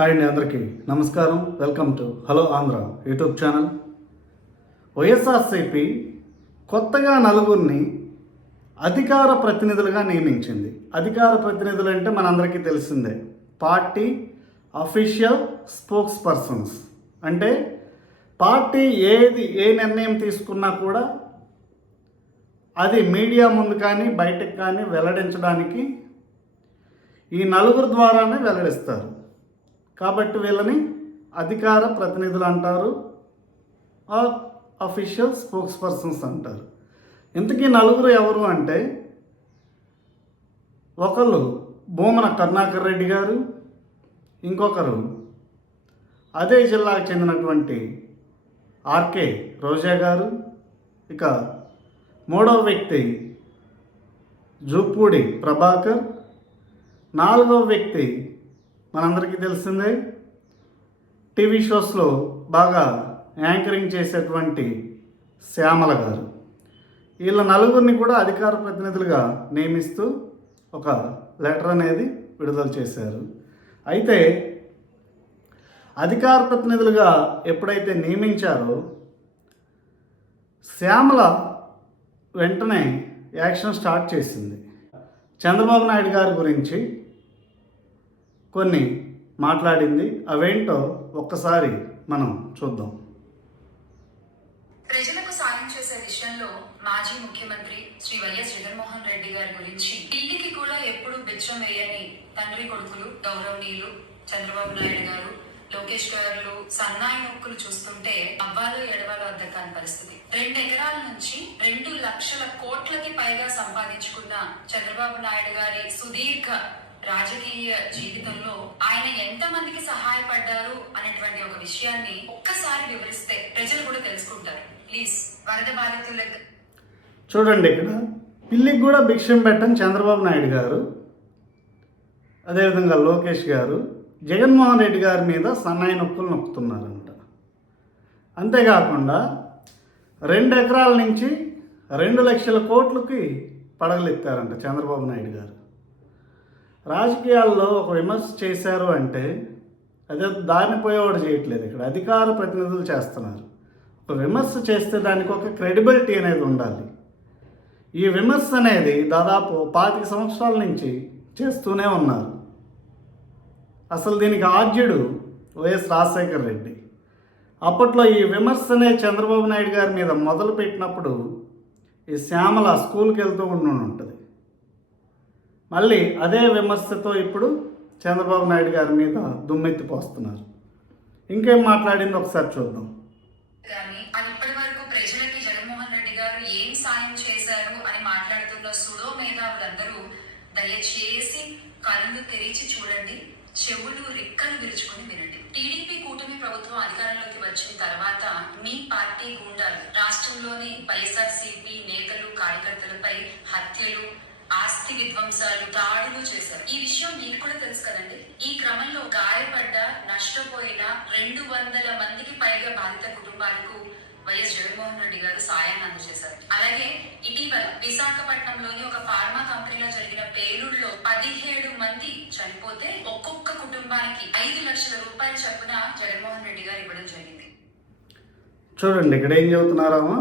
Hi అండి అందరికీ. నమస్కారం. Welcome to hello Andhra YouTube channel. YSRCP కొత్తగా నలుగురిని అధికార ప్రతినిధులుగా నియమించింది. అధికార ప్రతినిధులు అంటే మనందరికీ తెలిసిందే. పార్టీ అఫీషియల్ స్పోక్స్ పర్సన్స్ అంటే పార్టీ ఏది ఏ నిర్ణయం తీసుకున్నా కూడా అది మీడియా ముందు కానీ బయటకు కానీ వెల్లడించడానికి ఈ నలుగురు ద్వారానే వెల్లడిస్తారు. కాబట్టి వీళ్ళని అధికార ప్రతినిధులు అంటారు. ఆర్ అఫీషియల్ స్పోక్స్ పర్సన్స్ అంటారు. ఇంతకీ నలుగురు ఎవరు అంటే ఒకళ్ళు భూమన కరుణాకర్ రెడ్డి గారు ఇంకొకరు అదే జిల్లాకు చెందినటువంటి ఆర్కే రోజా గారు ఇక మూడవ వ్యక్తి జూపూడి ప్రభాకర్ నాలుగవ వ్యక్తి మనందరికీ తెలిసిందే టీవీ షోస్లో బాగా యాంకరింగ్ చేసేటువంటి శ్యామల గారు. వీళ్ళ నలుగురిని కూడా అధికార ప్రతినిధులుగా నియమిస్తూ ఒక లెటర్ అనేది విడుదల చేశారు. అయితే అధికార ప్రతినిధులుగా ఎప్పుడైతే నియమించారో శ్యామల వెంటనే యాక్షన్ స్టార్ట్ చేసింది. చంద్రబాబు నాయుడు గారి గురించి కొన్ని మాట్లాడింది అవేంటో ఒక్కసారి మనం చూద్దాం. ప్రజలకు సాయం చేసే విషయంలో మాజీ ముఖ్యమంత్రి శ్రీ వైఎస్ జగన్మోహన్ రెడ్డి గారి గురించి ఇంటికి కూడా ఎప్పుడు బిచ్చం వేయని తండ్రి కొడుకులు గౌరవనీయులు చంద్రబాబు నాయుడు గారు లోకేష్ గారు సన్నాయి నొక్కులు చూస్తుంటే అవ్వాలో ఎడవాలో అర్థం కాని పరిస్థితి. రెండు ఎకరాల నుంచి రెండు లక్షల కోట్లకి పైగా సంపాదించుకున్న చంద్రబాబు నాయుడు గారి సుదీర్ఘ రాజకీయ జీవితంలో ఆయన ఎంత మందికి సహాయపడ్డారు అనేటువంటి ఒక విషయాన్ని ఒక్కసారి వివరిస్తే ప్రజలు కూడా తెలుసుకుంటారు. ప్లీజ్ వరద బాధితులకు. చూడండి ఇక్కడ. పిల్లికి కూడా భిక్షం పెట్టని చంద్రబాబు నాయుడు గారు అదేవిధంగా లోకేష్ గారు జగన్మోహన్ రెడ్డి గారి మీద సన్నాయి నొప్పులు నొక్కుతున్నారంట. అంతేకాకుండా రెండు ఎకరాల నుంచి రెండు లక్షల కోట్లకి పడగలెత్తారంట చంద్రబాబు నాయుడు గారు. రాజకీయాల్లో ఒక విమర్శ చేశారు అంటే అదే దాన్ని పోయేవాడు చేయట్లేదు. ఇక్కడ అధికార ప్రతినిధులు చేస్తున్నారు. ఒక విమర్శ చేస్తే దానికి ఒక క్రెడిబిలిటీ అనేది ఉండాలి. ఈ విమర్శ అనేది దాదాపు పాతిక సంవత్సరాల నుంచి చేస్తూనే ఉన్నారు. అసలు దీనికి ఆద్యుడు వైఎస్ రాజశేఖర్ రెడ్డి. అప్పట్లో ఈ విమర్శనే చంద్రబాబు నాయుడు గారి మీద మొదలు పెట్టినప్పుడు ఈ శ్యామల స్కూల్కి వెళ్తూ ఉండి ఉంటుంది మళ్ళీ అదే విమర్శతో ఇప్పుడు చంద్రబాబు నాయుడు గారి మీద దుమ్మెత్తి పోస్తున్నారు. ఇంకేం మాట్లాడింది ఒకసారి చూద్దాం. కానీ ప్రజలకి జగన్మోహన్ రెడ్డి గారు ఏం సాయం చేశారు అని మాట్లాడుతున్న సుడో మేధావులందరూ దయచేసి కళ్ళు తెరిచి చూడండి చెవులు రిక్కలు విరుచుకుని వినండి. టీడీపీ కూటమి ప్రభుత్వం అధికారంలోకి వచ్చిన తర్వాత మీ పార్టీ గుండాలు రాష్ట్రంలోని వైఎస్ఆర్సీపీ నేతలు కార్యకర్తలపై హత్యలు ఆస్తి విధ్వంసాలు దాడులు చేశారు. ఈ విషయం మీకు కూడా తెలుసు కదండి. ఈ క్రమంలో గాయపడ్డ నష్టపోయిన రెండు వందల మందికి పైగా బాధిత కుటుంబాలకు వైఎస్ జగన్మోహన్ రెడ్డి గారు సాయాన్ని అందజేశారు. అలాగే ఇటీవల విశాఖపట్నంలోని ఒక ఫార్మా కంపెనీలో జరిగిన పేలుడులో పదిహేడు మంది చనిపోతే ఒక్కొక్క కుటుంబానికి ఐదు లక్షల రూపాయల చొప్పున జగన్మోహన్ రెడ్డి గారు ఇవ్వడం జరిగింది. చూడండి ఇక్కడ ఏం చెబుతున్నారామా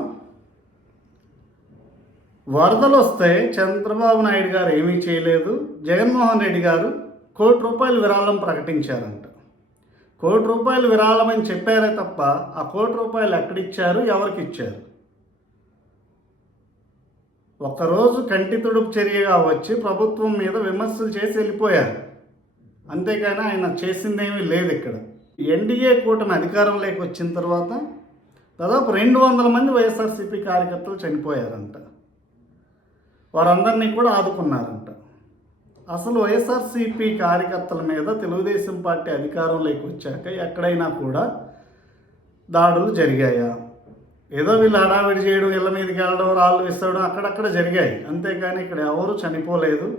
వరదలు వస్తే చంద్రబాబు నాయుడు గారు ఏమీ చేయలేదు. జగన్మోహన్ రెడ్డి గారు కోటి రూపాయలు విరాళం ప్రకటించారంట. కోటి రూపాయలు విరాళం అని చెప్పారే తప్ప ఆ కోటి రూపాయలు ఎక్కడిచ్చారు? ఎవరికి ఇచ్చారు ఒక్కరోజు కంటి తుడుపు చర్యగా వచ్చి ప్రభుత్వం మీద విమర్శలు చేసి వెళ్ళిపోయారు. అంతేగాని ఆయన చేసిందేమీ లేదు ఇక్కడ. ఎన్డీఏ కూటమి అధికారంలోకి వచ్చిన తర్వాత దాదాపు రెండు వందల మంది వైఎస్ఆర్సీపీ కార్యకర్తలు చనిపోయారంట. వారందరినీ కూడా ఆదుకున్నారంట. అసలు వైఎస్ఆర్సీపీ కార్యకర్తల మీద తెలుగుదేశం పార్టీ అధికారంలోకి వచ్చాక ఎక్కడైనా కూడా దాడులు జరిగాయా? ఏదో వీళ్ళు హడావిడి చేయడం ఇళ్ళ మీదకి వెళ్ళడం రాళ్ళు విసరడం అక్కడక్కడ జరిగాయి. అంతేకాని ఇక్కడ ఎవరు చనిపోలేదు.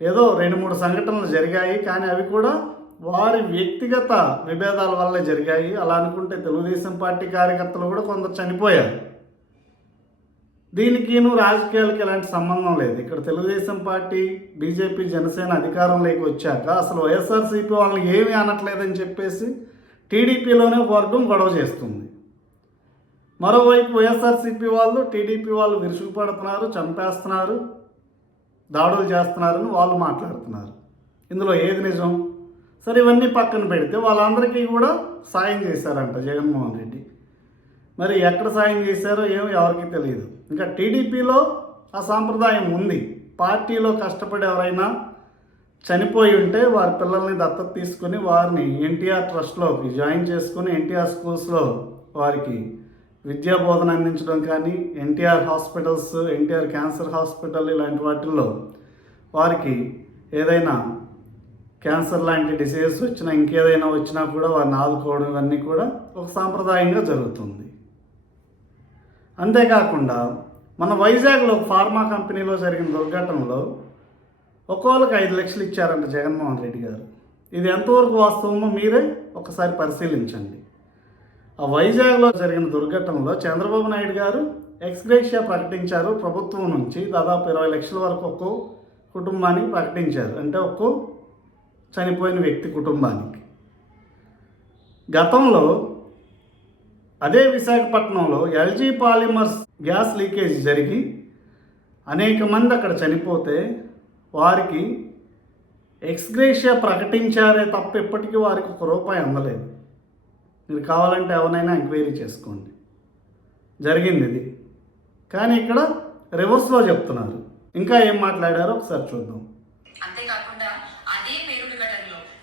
ఏదో రెండు మూడు సంఘటనలు జరిగాయి. కానీ అవి కూడా వారి వ్యక్తిగత విభేదాల వల్లే జరిగాయి. అలా అనుకుంటే తెలుగుదేశం పార్టీ కార్యకర్తలు కూడా కొందరు చనిపోయారు. దీనికిను రాజకీయాలకి ఎలాంటి సంబంధం లేదు. ఇక్కడ తెలుగుదేశం పార్టీ బీజేపీ జనసేన అధికారంలోకి వచ్చాక అసలు వైఎస్ఆర్సీపీ వాళ్ళని ఏమీ అనట్లేదని చెప్పేసి టీడీపీలోనే వర్గం గొడవ చేస్తుంది. మరోవైపు వైఎస్ఆర్సీపీ వాళ్ళు టీడీపీ వాళ్ళు విరుచుకుపడుతున్నారు చంపేస్తున్నారు దాడులు చేస్తున్నారని వాళ్ళు మాట్లాడుతున్నారు. ఇందులో ఏది నిజం? సరే ఇవన్నీ పక్కన పెడితే వాళ్ళందరికీ కూడా సాయం చేశారంట జగన్మోహన్ రెడ్డి. మరి ఎక్కడ సాయం చేశారో ఏమో ఎవరికీ తెలియదు. ఇంకా టీడీపీలో ఆ సాంప్రదాయం ఉంది. పార్టీలో కష్టపడి ఎవరైనా చనిపోయి ఉంటే వారి పిల్లల్ని దత్తత తీసుకుని వారిని ఎన్టీఆర్ ట్రస్ట్లోకి జాయిన్ చేసుకుని ఎన్టీఆర్ స్కూల్స్లో వారికి విద్యా బోధన అందించడం కానీ NTR hospitals NTR cancer hospital ఇలాంటి వాటిల్లో వారికి ఏదైనా క్యాన్సర్ లాంటి డిసీజెస్ వచ్చినా ఇంకేదైనా వచ్చినా కూడా వారిని ఆదుకోవడం ఇవన్నీ కూడా ఒక సాంప్రదాయంగా జరుగుతుంది. అంతేకాకుండా మన వైజాగ్లో ఫార్మా కంపెనీలో జరిగిన దుర్ఘటనలో ఒక్కోళ్ళకి ఐదు లక్షలు ఇచ్చారంట జగన్మోహన్ రెడ్డి గారు. ఇది ఎంతవరకు వాస్తవమో మీరే ఒకసారి పరిశీలించండి. ఆ వైజాగ్లో జరిగిన దుర్ఘటనలో చంద్రబాబు నాయుడు గారు ఎక్స్గ్రేషియా ప్రకటించారు. ప్రభుత్వం నుంచి దాదాపు ఇరవై లక్షల వరకు ఒక్కో కుటుంబానికి ప్రకటించారు. అంటే ఒక్కో చనిపోయిన వ్యక్తి కుటుంబానికి. గతంలో అదే విశాఖపట్నంలో ఎల్జీ పాలిమర్స్ గ్యాస్ లీకేజ్ జరిగి అనేక మంది అక్కడ చనిపోతే వారికి ఎక్స్గ్రేషియా ప్రకటించారే తప్ప ఇప్పటికీ వారికి ఒక రూపాయి అందలేదు. మీరు కావాలంటే ఎవరైనా ఎంక్వైరీ చేసుకోండి. జరిగింది ఇది. కానీ ఇక్కడ రివర్స్లో చెప్తున్నారు. ఇంకా ఏం మాట్లాడారో ఒకసారి చూద్దాం. అంతేకాకుండా అదే పేరు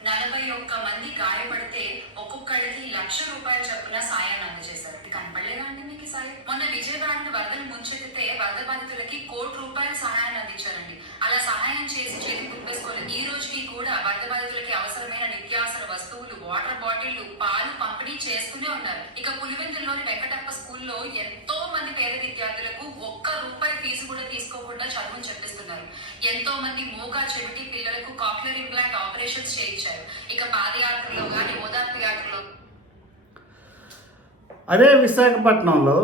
నలభై ఒక్క మంది గాయపడితే ఒక్కొక్కడికి లక్ష రూపాయల చొప్పున సాయాన్ని అందజేశారు ఇది కనపడలేదా అండి మీకు ఈ సాయం మొన్న విజయవాడను వరదలు ముంచెత్తితే వరద బాధితులకి కోటి రూపాయల సహాయాన్ని అందించారండి అలా సహాయం చేసి చేతి కుప్పేసుకోలేదు ఈ రోజుకి కూడా వరద బాధితులకి అవసరమైన నిత్యావసర వస్తువులు వాటర్ బాటిళ్ళు పాలు పంపిణీ చేస్తూనే ఉన్నారు. ఇక పులివెందుల్లోని వెంకటప్ప స్కూల్లో ఎంతో మంది పేద విద్యార్థులకు ఒక్క రూపాయి ఫీజు కూడా తీసుకోకుండా చదువును చెప్పిస్తున్నారు. ఎంతో మంది మూగా చెవిటి పిల్లలకు కాక్లర్ ఇంప్లాంట్ ఆపరేషన్స్ చేయించారు. ఇక పాదయాత్రలో కానీ ఓదార్పు యాత్రలో అదే విశాఖపట్నంలో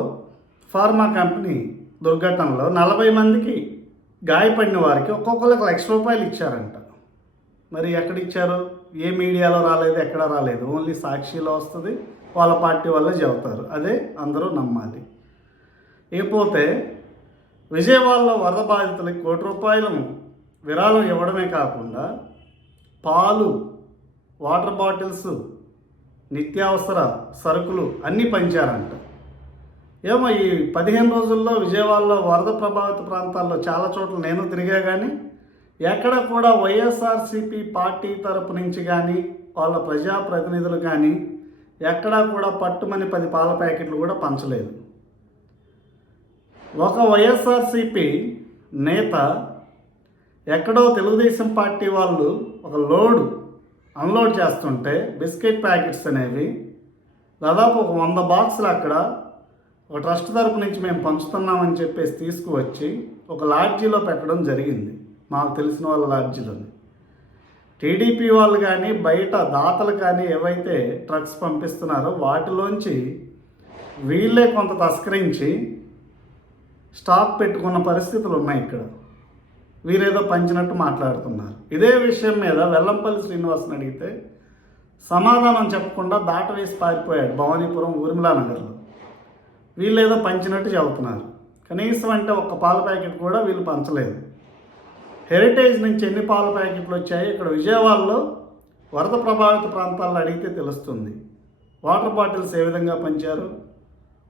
ఫార్మా కంపెనీ దుర్ఘటనలో నలభై మందికి గాయపడిన వారికి ఒక్కొక్కరికి లక్ష రూపాయలు ఇచ్చారంట. మరి ఎక్కడ ఇచ్చారు? ఏ మీడియాలో రాలేదు ఎక్కడ రాలేదు. ఓన్లీ సాక్షిలో వస్తుంది వాళ్ళ పార్టీ వాళ్ళే చెబుతారు. అదే అందరూ నమ్మాలి. ఇకపోతే విజయవాడలో వరద బాధితులకి కోటి రూపాయలను విరాళం ఇవ్వడమే కాకుండా పాలు వాటర్ బాటిల్స్ నిత్యావసర సరుకులు అన్నీ పంచారంట. ఏమో ఈ పదిహేను రోజుల్లో విజయవాడలో వరద ప్రభావిత ప్రాంతాల్లో చాలా చోట్ల నేను తిరిగా కానీ ఎక్కడ కూడా వైఎస్ఆర్సీపీ పార్టీ తరపు నుంచి కానీ వాళ్ళ ప్రజాప్రతినిధులు కానీ ఎక్కడా కూడా పట్టుమని పది పాల ప్యాకెట్లు కూడా పంచలేదు. ఒక వైఎస్ఆర్సీపీ నేత ఎక్కడో తెలుగుదేశం పార్టీ వాళ్ళు ఒక లోడు అన్లోడ్ చేస్తుంటే బిస్కెట్ ప్యాకెట్స్ అనేవి దాదాపు ఒక వంద బాక్సులు అక్కడ ఒక ట్రస్ట్ తరపు నుంచి మేము పంచుతున్నామని చెప్పేసి తీసుకువచ్చి ఒక లాడ్జీలో పెట్టడం జరిగింది. మాకు తెలిసిన వాళ్ళ లాడ్జీలోని. టీడీపీ వాళ్ళు కానీ బయట దాతలు కానీ ఏవైతే ట్రక్స్ పంపిస్తున్నారో వాటిలోంచి వీళ్ళే కొంత తస్కరించి స్టాక్ పెట్టుకున్న పరిస్థితులు ఉన్నాయి ఇక్కడ. వీరేదో పంచినట్టు మాట్లాడుతున్నారు. ఇదే విషయం మీద వెల్లంపల్లి శ్రీనివాస్ని అడిగితే సమాధానం చెప్పకుండా దాట వేసి పారిపోయాడు భవానీపురం ఊర్మిళానగర్లో వీళ్ళు వీళ్ళేదో పంచినట్టు చెబుతున్నారు. కనీసం అంటే ఒక్క పాల ప్యాకెట్ కూడా వీళ్ళు పంచలేదు. హెరిటేజ్ నుంచి ఎన్ని పాల ప్యాకెట్లు వచ్చాయి ఇక్కడ విజయవాడలో వరద ప్రభావిత ప్రాంతాల్లో అడిగితే తెలుస్తుంది. వాటర్ బాటిల్స్ ఏ విధంగా పంచారు?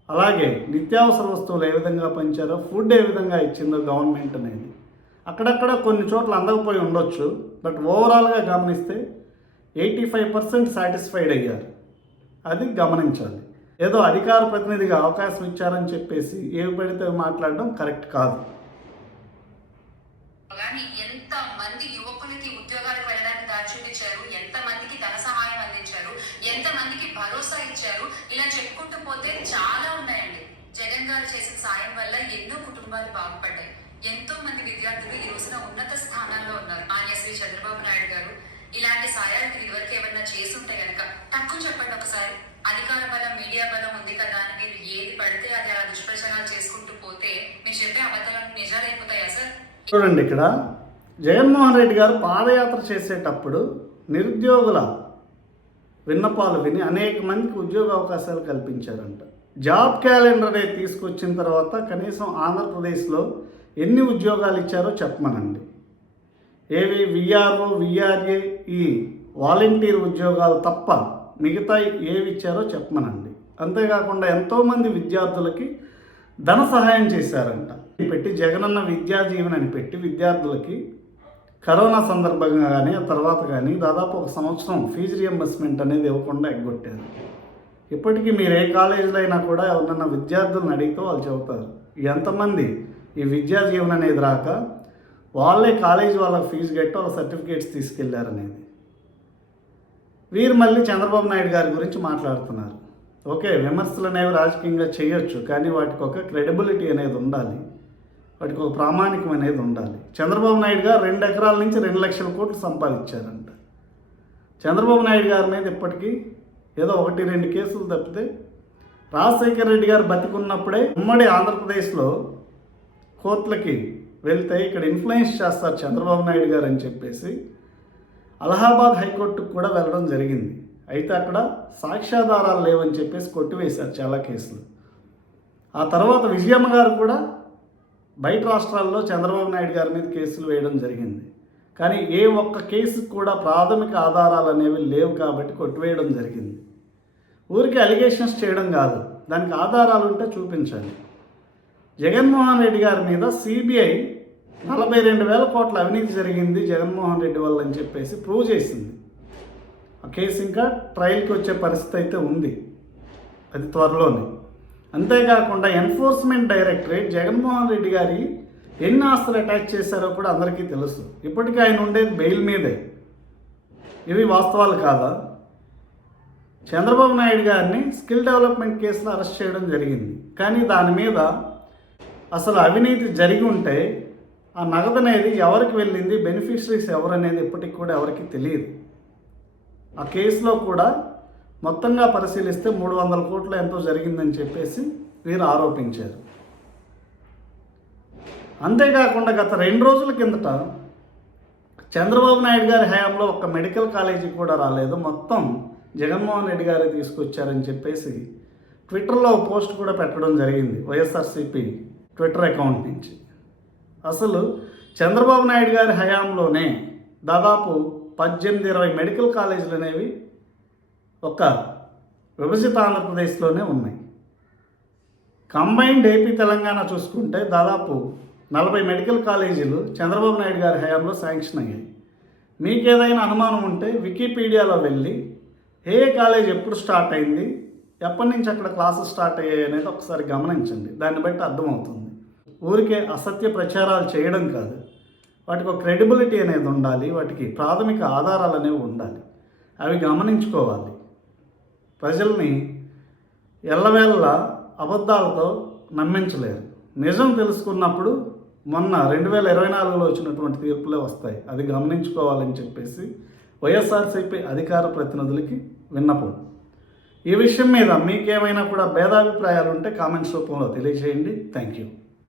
అలాగే నిత్యావసర వస్తువులు ఏ విధంగా పంచారో? ఫుడ్ ఏ విధంగా ఇచ్చిందో గవర్నమెంట్ అనేది. అక్కడక్కడ కొన్ని చోట్ల అందకపోయి ఉండొచ్చు బట్ ఓవరాల్గా గమనిస్తే ఎయిటీ ఫైవ్ పర్సెంట్ సాటిస్ఫైడ్ అయ్యారు. అది గమనించాలి. ఏదో అధికార ప్రతినిధిగా అవకాశం ఇచ్చారని చెప్పేసి ఏవి పడితే మాట్లాడడం కరెక్ట్ కాదు. కానీ ఎంత మంది యువకులకి ఉద్యోగాలకు వెళ్ళడానికి దారి ఎంత మందికి ధన సహాయం అందించారు? ఎంత మందికి భరోసా ఇచ్చారు? ఇలా చెప్పుకుంటూ పోతే చాలా ఉన్నాయండి. జగన్ గారు చేసిన సాయం వల్ల ఎన్నో కుటుంబాలు బాగుపడ్డాయి. ఎంతో మంది విద్యార్థులు ఈ రోజున ఉన్నత స్థానాల్లో ఉన్నారు. మాన్యశ్రీ చంద్రబాబు నాయుడు గారు ఇలాంటి సాయాలు మీరు ఇదివరకు ఏమన్నా చేసుంటే గనక తక్కువ చెప్పండి ఒకసారి. అధికార బలం మీడియా బలం ఉంది కదా అని మీరు ఏది పడితే అది అలా దుష్ప్రచారాలు చేసుకుంటూ పోతే మీరు చెప్పే అబద్ధాలు నిజాలైపోతాయా సార్? చూడండి ఇక్కడ. జగన్మోహన్ రెడ్డి గారు పాదయాత్ర చేసేటప్పుడు నిరుద్యోగుల విన్నపాలు విని అనేక మందికి ఉద్యోగ అవకాశాలు కల్పించారంట. జాబ్ క్యాలెండర్ అనేది తీసుకొచ్చిన తర్వాత కనీసం ఆంధ్రప్రదేశ్లో ఎన్ని ఉద్యోగాలు ఇచ్చారో చెప్పమనండి. ఏవి? విఆర్ఓ విఆర్ఏ ఈ వాలంటీర్ ఉద్యోగాలు తప్ప మిగతా ఏవి ఇచ్చారో చెప్పమనండి. అంతేకాకుండా ఎంతోమంది విద్యార్థులకి ధన సహాయం చేశారంట. పెట్టి జగనన్న విద్యా జీవన్ అని పెట్టి విద్యార్థులకి కరోనా సందర్భంగా కానీ ఆ తర్వాత కానీ దాదాపు ఒక సంవత్సరం ఫీజు రియంబర్స్మెంట్ అనేది ఇవ్వకుండా ఎగ్గొట్టారు. ఇప్పటికీ మీరు ఏ కాలేజీలో అయినా కూడా ఎవరినన్నా విద్యార్థులను అడిగితే వాళ్ళు చెబుతారు ఎంతమంది ఈ విద్యా జీవనం అనేది రాక వాళ్ళే కాలేజీ వాళ్ళకి ఫీజు కట్టి వాళ్ళ సర్టిఫికేట్స్ తీసుకెళ్ళారనేది. వీరు మళ్ళీ చంద్రబాబు నాయుడు గారి గురించి మాట్లాడుతున్నారు. ఓకే విమర్శలు అనేవి రాజకీయంగా చేయొచ్చు కానీ వాటికి ఒక క్రెడిబిలిటీ అనేది ఉండాలి. వాటికి ఒక ప్రామాణికం అనేది ఉండాలి. చంద్రబాబు నాయుడు గారు రెండు ఎకరాల నుంచి రెండు లక్షల కోట్లు సంపాదించారంట. చంద్రబాబు నాయుడు గారి మీద ఇప్పటికీ ఏదో ఒకటి రెండు కేసులు తప్పితే రాజశేఖర రెడ్డి గారు బతికున్నప్పుడే ఉమ్మడి ఆంధ్రప్రదేశ్లో కోర్టులకి వెళ్తే ఇక్కడ ఇన్ఫ్లుయెన్స్ చేస్తారు చంద్రబాబు నాయుడు గారు అని చెప్పేసి అలహాబాద్ హైకోర్టుకు కూడా వెళ్ళడం జరిగింది. అయితే అక్కడ సాక్ష్యాధారాలు లేవని చెప్పేసి కొట్టివేశారు చాలా కేసులు. ఆ తర్వాత విజయమ్మ గారు కూడా బయట రాష్ట్రాల్లో చంద్రబాబు నాయుడు గారి మీద కేసులు వేయడం జరిగింది. కానీ ఏ ఒక్క కేసుకు కూడా ప్రాథమిక ఆధారాలు అనేవి లేవు కాబట్టి కొట్టివేయడం జరిగింది. ఊరికి అలిగేషన్స్ చేయడం కాదు. దానికి ఆధారాలు ఉంటే చూపించాలి. జగన్మోహన్ రెడ్డి గారి మీద సిబిఐ నలభై రెండు వేల కోట్ల అవినీతి జరిగింది జగన్మోహన్ రెడ్డి వల్ల అని చెప్పేసి ప్రూవ్ చేసింది. ఆ కేసు ఇంకా ట్రయల్కి వచ్చే పరిస్థితి అయితే ఉంది. అది త్వరలోనే. అంతేకాకుండా ఎన్ఫోర్స్మెంట్ డైరెక్టరేట్ జగన్మోహన్ రెడ్డి గారి ఎన్ని ఆస్తులు అటాచ్ చేశారో కూడా అందరికీ తెలుసు. ఇప్పటికీ ఆయన ఉండేది బెయిల్ మీదే. ఇవి వాస్తవాలు కాదా? చంద్రబాబు నాయుడు గారిని స్కిల్ డెవలప్మెంట్ కేసులో అరెస్ట్ చేయడం జరిగింది. కానీ దాని మీద అసలు అవినీతి జరిగి ఉంటే ఆ నగదు అనేది ఎవరికి వెళ్ళింది? బెనిఫిషరీస్ ఎవరు అనేది ఇప్పటికి కూడా ఎవరికి తెలియదు. ఆ కేసులో కూడా మొత్తంగా పరిశీలిస్తే మూడు వందల కోట్లు ఎంతో జరిగిందని చెప్పేసి వీరు ఆరోపించారు. అంతేకాకుండా గత రెండు రోజుల కిందట చంద్రబాబు నాయుడు గారి హయాంలో ఒక మెడికల్ కాలేజీ కూడా రాలేదు. మొత్తం జగన్మోహన్ రెడ్డి గారే తీసుకొచ్చారని చెప్పేసి ట్విట్టర్లో పోస్ట్ కూడా పెట్టడం జరిగింది. వైఎస్ఆర్సీపీ ట్విట్టర్ అకౌంట్ నుంచి. అసలు చంద్రబాబు నాయుడు గారి హయాంలోనే దాదాపు పద్దెనిమిది ఇరవై మెడికల్ కాలేజీలు అనేవి ఒక విభజిత ఆంధ్రప్రదేశ్లోనే ఉన్నాయి. కంబైన్డ్ ఏపీ తెలంగాణ చూసుకుంటే దాదాపు నలభై మెడికల్ కాలేజీలు చంద్రబాబు నాయుడు గారి హయాంలో శాంక్షన్ అయ్యాయి. మీకు ఏదైనా అనుమానం ఉంటే వికీపీడియాలో వెళ్ళి ఏ కాలేజ్ ఎప్పుడు స్టార్ట్ అయింది ఎప్పటి నుంచి అక్కడ క్లాసెస్ స్టార్ట్ అయ్యాయి అనేది ఒకసారి గమనించండి. దాన్ని బట్టి అర్థమవుతుంది. ఊరికే అసత్య ప్రచారాలు చేయడం కాదు. వాటికి ఒక క్రెడిబిలిటీ అనేది ఉండాలి. వాటికి ప్రాథమిక ఆధారాలు అనేవి ఉండాలి. అవి గమనించుకోవాలి. ప్రజల్ని ఎల్లవేళ అబద్ధాలతో నమ్మించలేరు. నిజం తెలుసుకున్నప్పుడు మొన్న రెండు వేల ఇరవై నాలుగులో వచ్చినటువంటి తీర్పులే వస్తాయి. అది గమనించుకోవాలని చెప్పేసి వైఎస్ఆర్సీపీ అధికార ప్రతినిధులకి విన్నపం. ఈ విషయం మీద మీకేమైనా కూడా భేదాభిప్రాయాలు ఉంటే కామెంట్స్ రూపంలో తెలియజేయండి. Thank you.